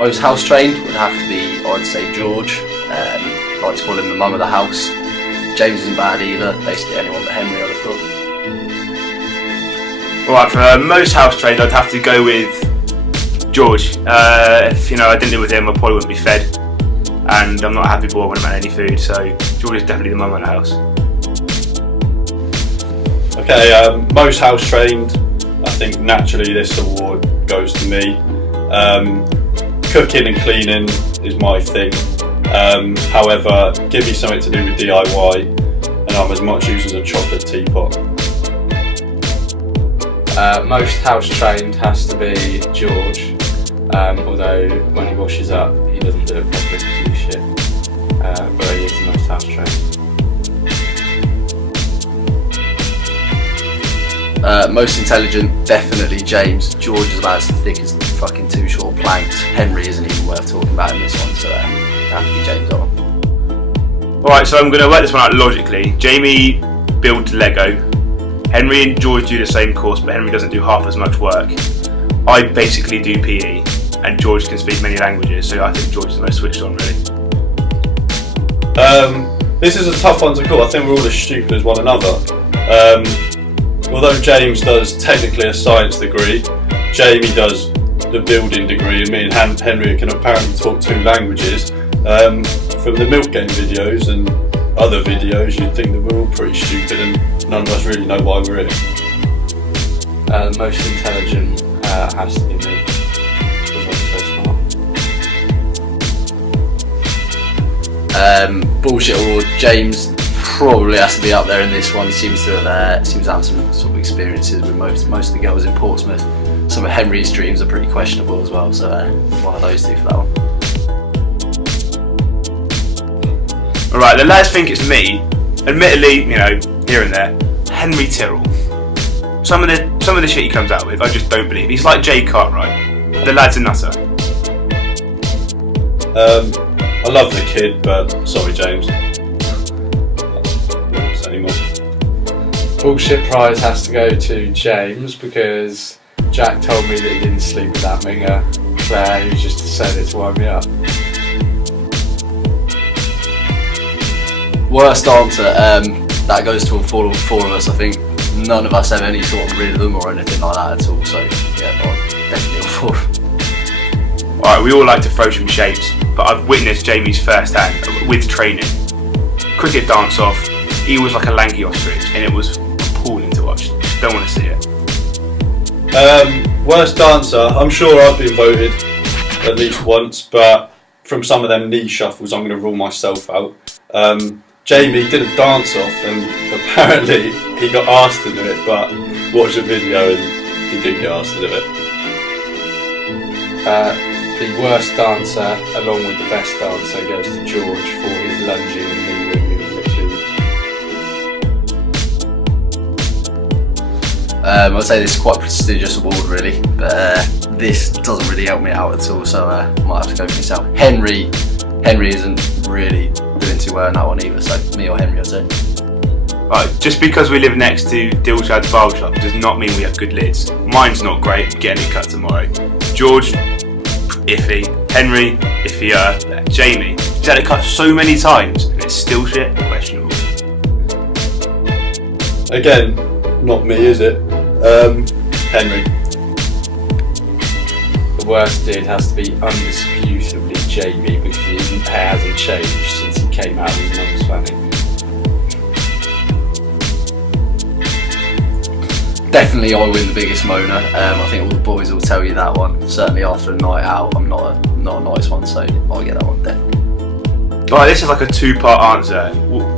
Most house trained would have to be, I'd say, George. I like to call him the mum of the house. James isn't bad either. Basically anyone but Henry, I'd have thought. Alright, for most house trained, I'd have to go with George. If I didn't live with him, I probably wouldn't be fed, and I'm not a happy boy when I'm at any food. So George is definitely the mum of the house. Okay, most house trained. I think naturally this award goes to me. Cooking and cleaning is my thing. However, give me something to do with DIY, and I'm as much use as a chocolate teapot. Most house trained has to be George, although when he washes up he doesn't do it properly to do shit, but he is the most house trained. Most intelligent, definitely James. George is about as thick as fucking two short planks. Henry isn't even worth talking about in this one, so have to be James on. Alright, so I'm going to work this one out logically. Jamie builds Lego. Henry and George do the same course, but Henry doesn't do half as much work. I basically do PE, and George can speak many languages, so I think George is the most switched on, really. This is a tough one to call. I think we're all as stupid as one another. Although James does technically a science degree, Jamie does the building degree, and me and Henry can apparently talk 2 languages. From the Milk Game videos and other videos, you'd think that we're all pretty stupid and none of us really know why we're in it. The most intelligent has to be me, because I'm so smart. Bullshit award. James probably has to be up there in this one. Seems to have some sort of experiences with most of the girls in Portsmouth. Some of Henry's dreams are pretty questionable as well, so one of those 2 for that one. Alright, the lads think it's me. Admittedly, here and there. Henry Tyrrell. Some of the shit he comes out with, I just don't believe. He's like Jay Cartwright. The lad's a nutter. I love the kid, but sorry, James. Not anymore. Bullshit prize has to go to James, because Jack told me that he didn't sleep with that minger, so he just said it to wind me up. Worst answer, that goes to all 4 of us. I think none of us have any sort of rhythm or anything like that at all, so yeah, definitely all 4. Alright, we all like to throw some shapes, but I've witnessed Jamie's first hand with training. Cricket dance off, he was like a lanky ostrich, and it was appalling to watch. Just don't want to see it. Worst dancer, I'm sure I've been voted at least once, but from some of them knee shuffles I'm going to rule myself out. Jamie did a dance off, and apparently he got asked to do it, but watched a video and he didn't get asked to do it. The worst dancer, along with the best dancer, goes to George for his lunging and knee wiggling tattoos. I'd say this is quite a prestigious award, really, but this doesn't really help me out at all, so I might have to go for myself. Henry isn't really doing too well in that one either, so me or Henry, I'd say. Right, just because we live next to Dilshad's barber shop does not mean we have good lids. Mine's not great, getting it cut tomorrow. George, iffy. Henry, iffier. Jamie, he's had it cut so many times and it's still shit, questionable. Again, not me, is it? Henry. The worst dude has to be undisputably Jamie, because his hair hasn't changed since he came out of his mum's fanny. Definitely I win the biggest moaner. I think all the boys will tell you that one. Certainly after a night out, I'm not a nice one, so I'll get that one definitely. Right, this is like a 2-part answer.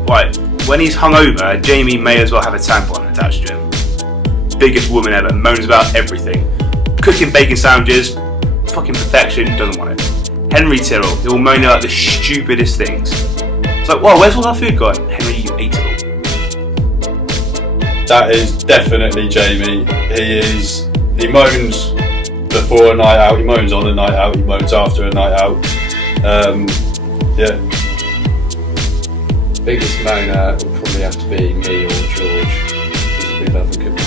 Right, when he's hungover, Jamie may as well have a tampon attached to him. Biggest woman ever, moans about everything. Cooking bacon sandwiches, fucking perfection, doesn't want it. Henry Tyrrell, he'll moan about the stupidest things. It's like, whoa, where's all our food gone? Henry, you ate it all. That is definitely Jamie. He moans before a night out, he moans on a night out, he moans after a night out. Yeah. Biggest moaner will probably have to be me or George, because we love a good moan.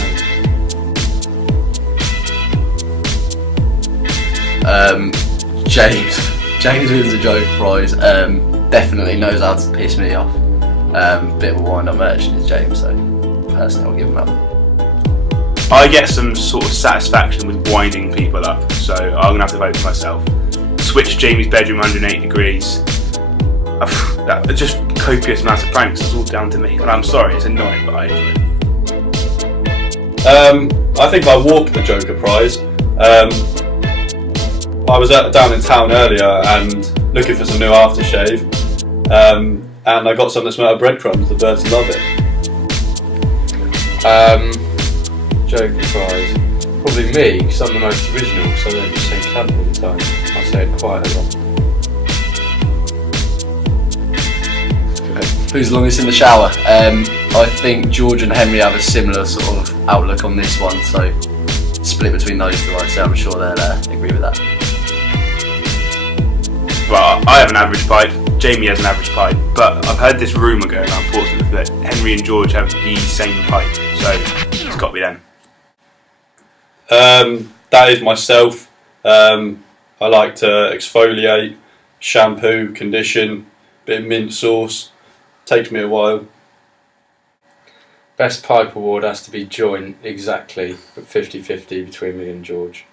James. James wins the Joker Prize. Definitely knows how to piss me off. Bit of a wind-up merchant is James, so personally I'll give him up. I get some sort of satisfaction with winding people up, so I'm going to have to vote for myself. Switch Jamie's bedroom 180 degrees. Just copious amounts of pranks, it's all down to me. And I'm sorry, it's annoying, but I enjoy it. I think I walked the Joker Prize. I was down in town earlier and looking for some new aftershave, and I got some that smelled of breadcrumbs. The birds love it. Joker Prize. Probably me, because I'm the most original, so I don't just say clever all the time. I say it quite a lot. Who's longest in the shower? I think George and Henry have a similar sort of outlook on this one, so split between those two, I'd say. I'm sure they'll agree with that. Well, I have an average pipe, Jamie has an average pipe, but I've heard this rumour going around Portsmouth that Henry and George have the same pipe, so it's got to be them. That is myself. I like to exfoliate, shampoo, condition, bit of mint sauce. Takes me a while. Best pipe award has to be joint, exactly, but 50-50 between me and George.